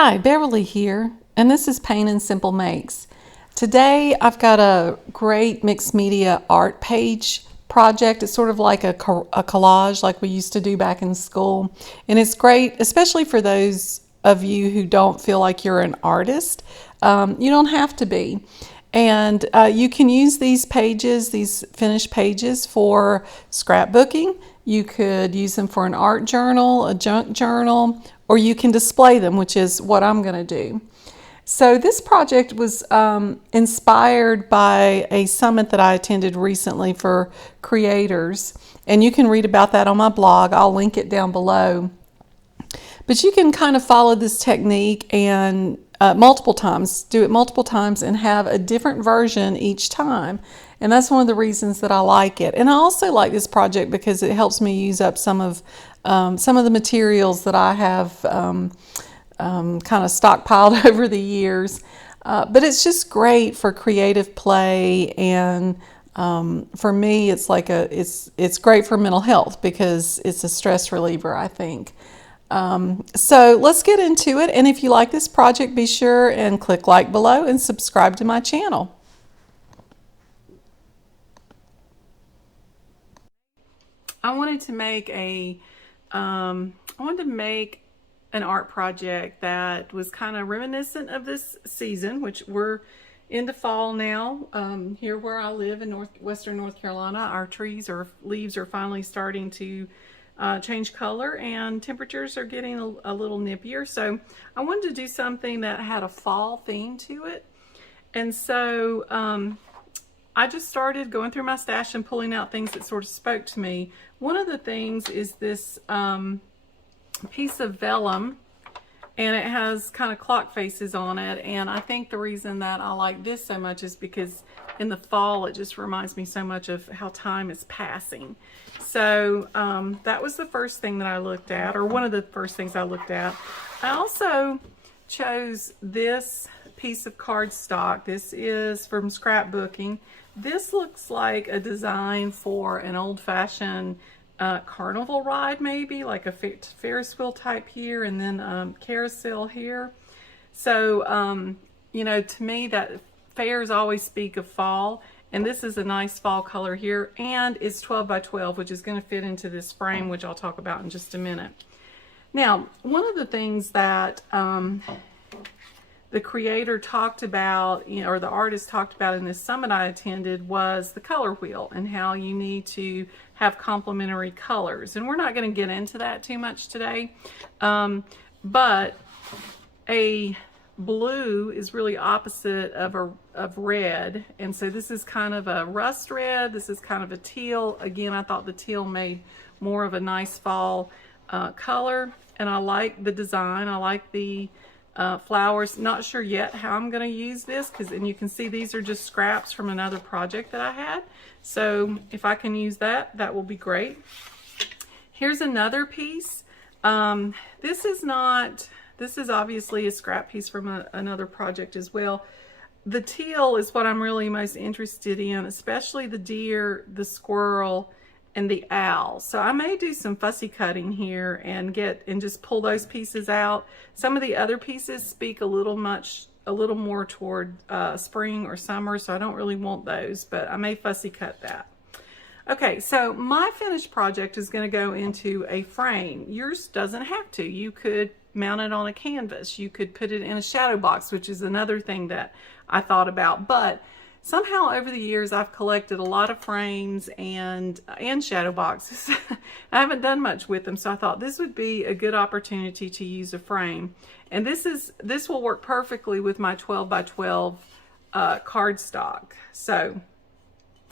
Hi, Beverly here, and this is Paint and Simple Makes. Today I've got a great mixed media art page project. It's sort of like a collage like we used to do back in school. And it's great, especially for those of you who don't feel like you're an artist. You don't have to be. And you can use these pages, these finished pages, for scrapbooking. You could use them for an art journal, a junk journal, or you can display them, which is what I'm going to do. So this project was inspired by a summit that I attended recently for creators, and you can read about that on my blog. I'll link it down below. But you can kind of follow this technique and multiple times, do it multiple times and have a different version each time. And that's one of the reasons that I like it. And I also like this project because it helps me use up some of the materials that I have kind of stockpiled over the years. But it's just great for creative play, and for me, it's like it's great for mental health because it's a stress reliever, I think. So let's get into it. And if you like this project, be sure and click like below and subscribe to my channel. I wanted to make an art project that was kind of reminiscent of this season, which we're into fall now. Here where I live in western North Carolina, our leaves are finally starting to change color, and temperatures are getting a little nippier. So I wanted to do something that had a fall theme to it. And so I just started going through my stash and pulling out things that sort of spoke to me. One of the things is this piece of vellum, and it has kind of clock faces on it. And I think the reason that I like this so much is because in the fall it just reminds me so much of how time is passing. So that was the first thing that I looked at, or one of the first things I looked at. I also chose this piece of cardstock. This is from scrapbooking. This looks like a design for an old-fashioned carnival ride, maybe like a Ferris wheel type here, and then carousel here. So you know, to me, that fairs always speak of fall, and this is a nice fall color here, and it's 12 by 12, which is going to fit into this frame, which I'll talk about in just a minute. Now, one of the things that the creator talked about, or the artist talked about in this summit I attended, was the color wheel and how you need to have complementary colors. And we're not going to get into that too much today, but a blue is really opposite of red, and so this is kind of a rust red. This is kind of a teal. Again, I thought the teal made more of a nice fall color, and I like the design. I like the flowers. Not sure yet how I'm going to use this, and you can see these are just scraps from another project that I had. So if I can use that, that will be great. Here's another piece. This is obviously a scrap piece from another project as well. The teal is what I'm really most interested in, especially the deer, the squirrel, and the owl. So I may do some fussy cutting here and just pull those pieces out. Some of the other pieces speak a little more toward spring or summer, so I don't really want those, but I may fussy cut that. Okay, so my finished project is going to go into a frame. Yours doesn't have to. You could mount it on a canvas. You could put it in a shadow box, which is another thing that I thought about. But somehow over the years I've collected a lot of frames and shadow boxes. I haven't done much with them, so I thought this would be a good opportunity to use a frame. And this will work perfectly with my 12 by 12 cardstock. So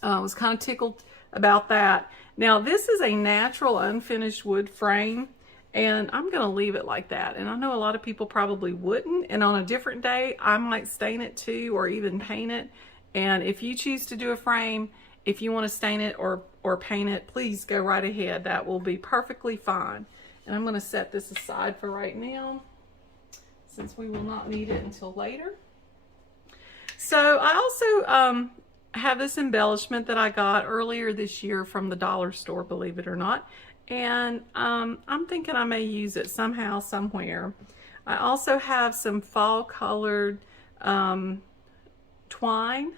I was kind of tickled about that. Now this is a natural unfinished wood frame, and I'm going to leave it like that. And I know a lot of people probably wouldn't, and on a different day I might stain it too, or even paint it. And if you choose to do a frame, if you want to stain it or paint it, please go right ahead. That will be perfectly fine. And I'm going to set this aside for right now, since we will not need it until later. So I also have this embellishment that I got earlier this year from the dollar store, believe it or not. And I'm thinking I may use it somehow, somewhere. I also have some fall colored twine,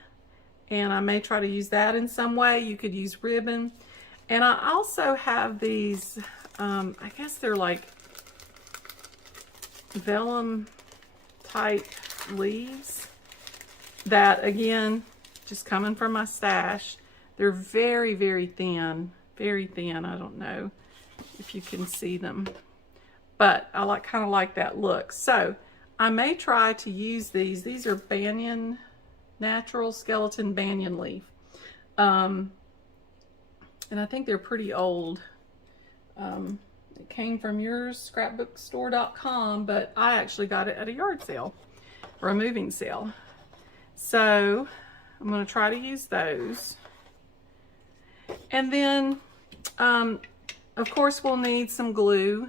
and I may try to use that in some way. You could use ribbon. And I also have these, I guess they're like vellum type leaves that, again, just coming from my stash. They're very, very thin, very thin. I don't know if you can see them, but I kind of like that look. So I may try to use these. These are banyan, natural skeleton banyan leaf. And I think they're pretty old. It came from scrapbookstore.com, but I actually got it at a yard sale or a moving sale. So I'm going to try to use those. And then, of course, we'll need some glue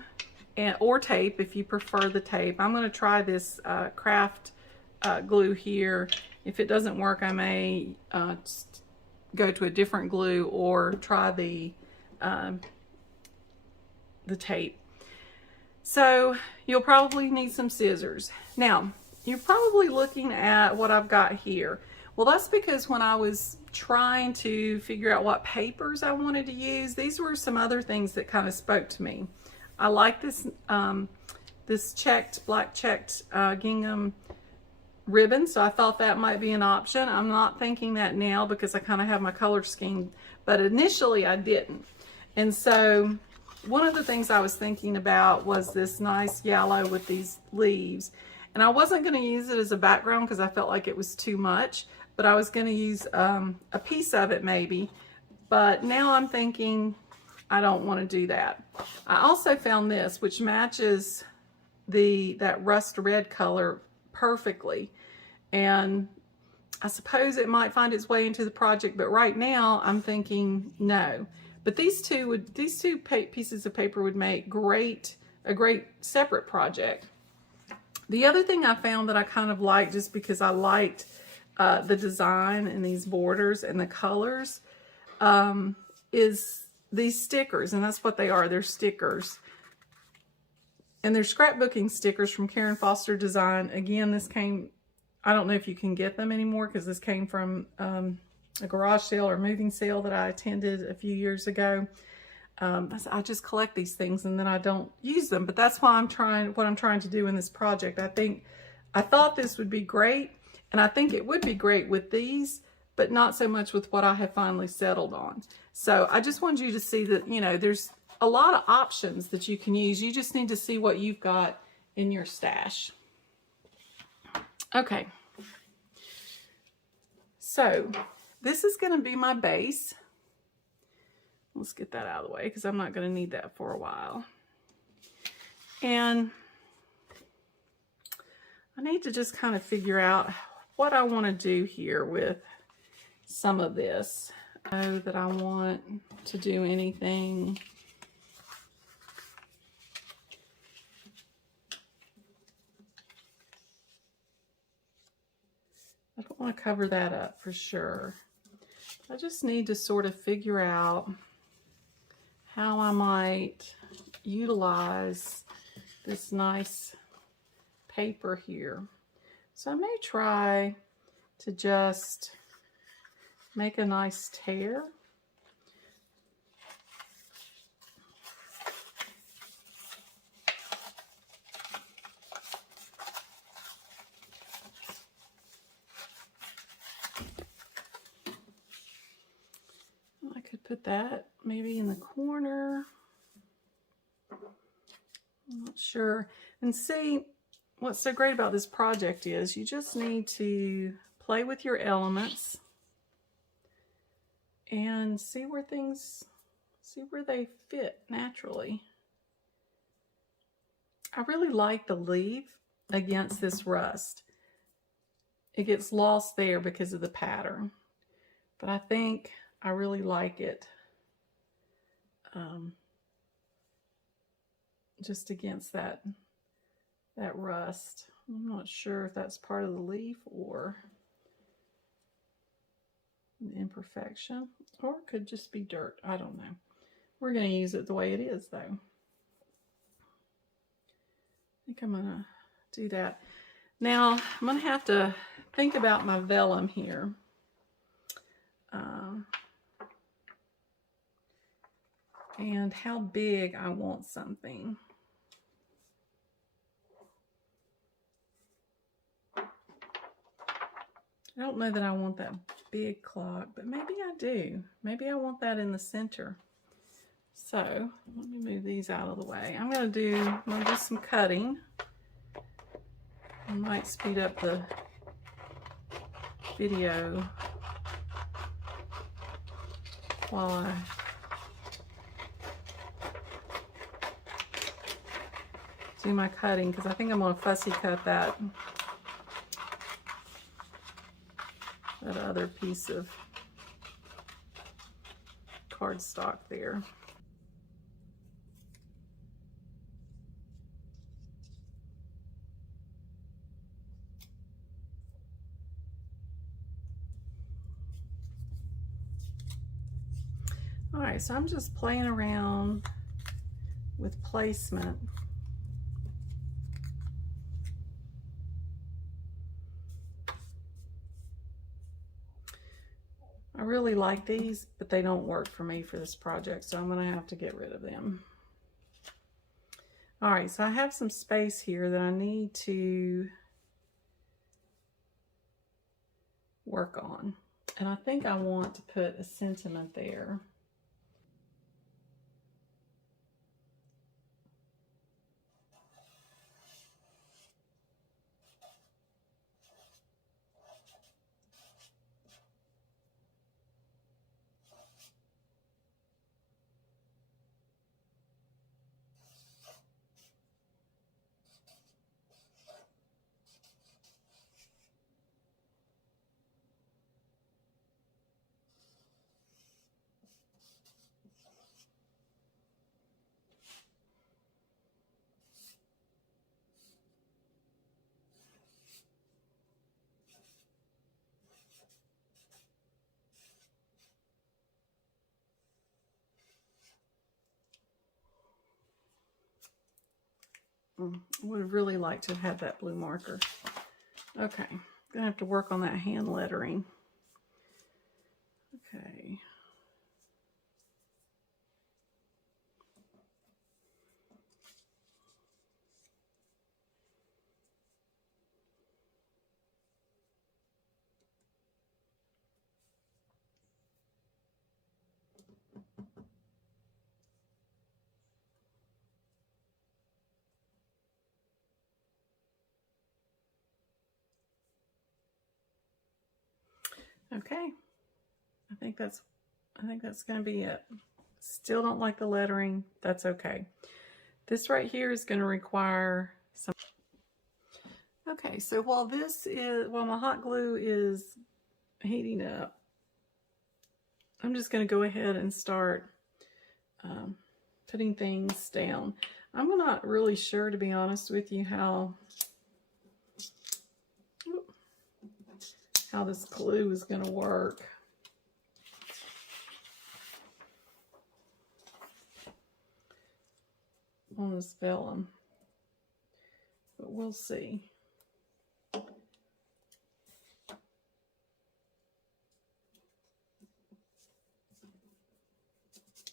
or tape if you prefer the tape. I'm going to try this craft glue here. If it doesn't work, I may go to a different glue or try the tape. So you'll probably need some scissors. Now, you're probably looking at what I've got here. Well, that's because when I was trying to figure out what papers I wanted to use, these were some other things that kind of spoke to me. I like this this black checked gingham ribbon, so I thought that might be an option. I'm not thinking that now because I kind of have my color scheme, but initially I didn't. And so one of the things I was thinking about was this nice yellow with these leaves. And I wasn't going to use it as a background because I felt like it was too much, but I was going to use a piece of it maybe. But now I'm thinking I don't want to do that. I also found this, which matches that rust red color perfectly. And I suppose it might find its way into the project, but right now I'm thinking no. But these two pieces of paper would make a great separate project. The other thing I found that I kind of liked, just because I liked the design and these borders and the colors, is these stickers, and that's what they are. They're stickers. And they're scrapbooking stickers from Karen Foster Design. Again, this came, I don't know if you can get them anymore because this came from a garage sale or moving sale that I attended a few years ago. I just collect these things and then I don't use them, but that's why what I'm trying to do in this project. I thought this would be great, and I think it would be great with these, but not so much with what I have finally settled on. So I just wanted you to see that, you know, there's a lot of options that you can use. You just need to see what you've got in your stash. Okay. So this is going to be my base. Let's get that out of the way because I'm not going to need that for a while. And I need to just kind of figure out what I want to do here with some of this. I know that I want to do anything. I don't want to cover that up for sure. I just need to sort of figure out how I might utilize this nice paper here. So I may try to just make a nice tear. I could put that maybe in the corner. I'm not sure. And see, what's so great about this project is you just need to play with your elements and see where they fit naturally. I really like the leaf against this rust. It gets lost there because of the pattern, but I think I really like it just against that rust. I'm not sure if that's part of the leaf or an imperfection, or it could just be dirt. I don't know. We're going to use it the way it is, though. I think I'm going to do that. Now, I'm going to have to think about my vellum here. And how big I want something. I don't know that I want that big clock, but maybe I do. Maybe I want that in the center. So let me move these out of the way. I'm going to do some cutting. I might speed up the video while I do my cutting, because I think I'm going to fussy cut that other piece of cardstock there. All right, so I'm just playing around with placement. I really like these, but they don't work for me for this project, so I'm going to have to get rid of them. All right, so I have some space here that I need to work on. And I think I want to put a sentiment there. I would have really liked to have had that blue marker. Okay, I'm gonna have to work on that hand lettering. Okay. Okay, I think that's going to be it. Still don't like the lettering. That's okay. This right here is going to require some. Okay, so while my hot glue is heating up, I'm just going to go ahead and start putting things down. I'm not really sure, to be honest with you, how this glue is going to work. On this vellum, but we'll see.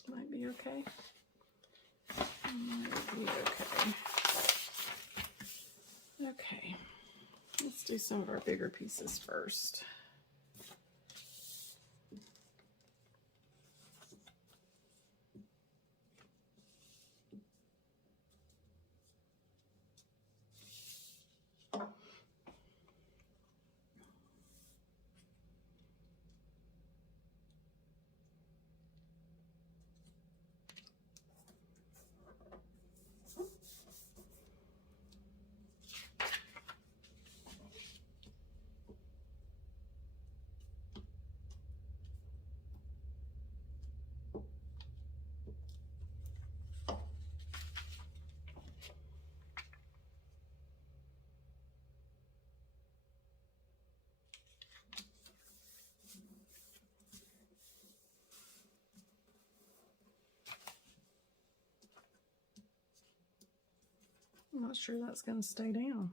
Might be okay. Might be okay. Okay, let's do some of our bigger pieces first. I'm not sure that's going to stay down.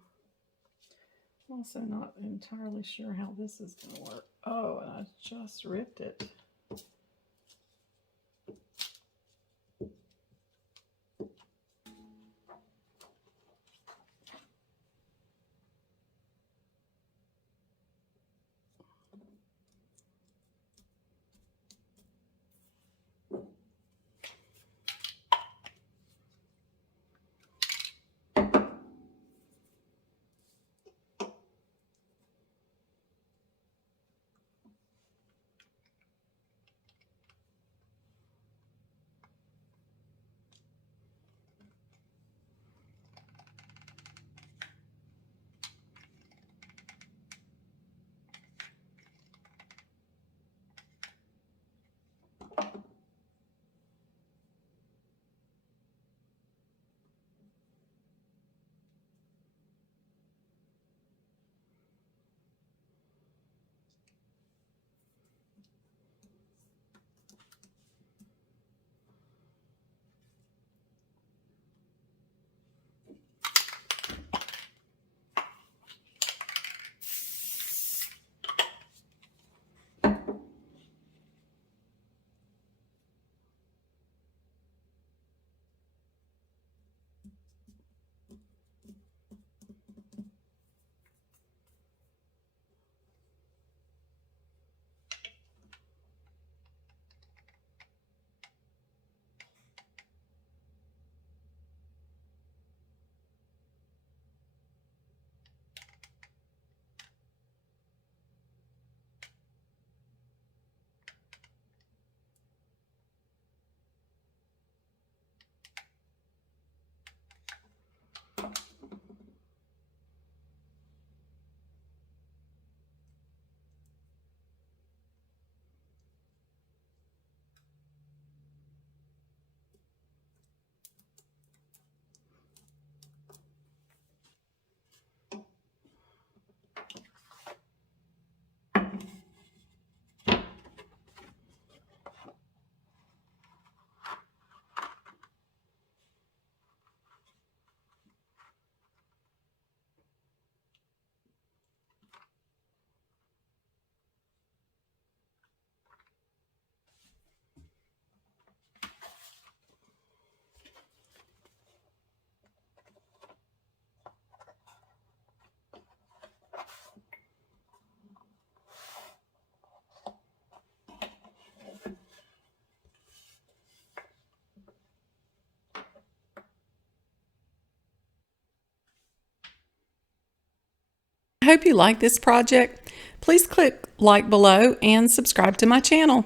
also not entirely sure how this is going to work. Oh, and I just ripped it. I hope you like this project. Please click like below and subscribe to my channel.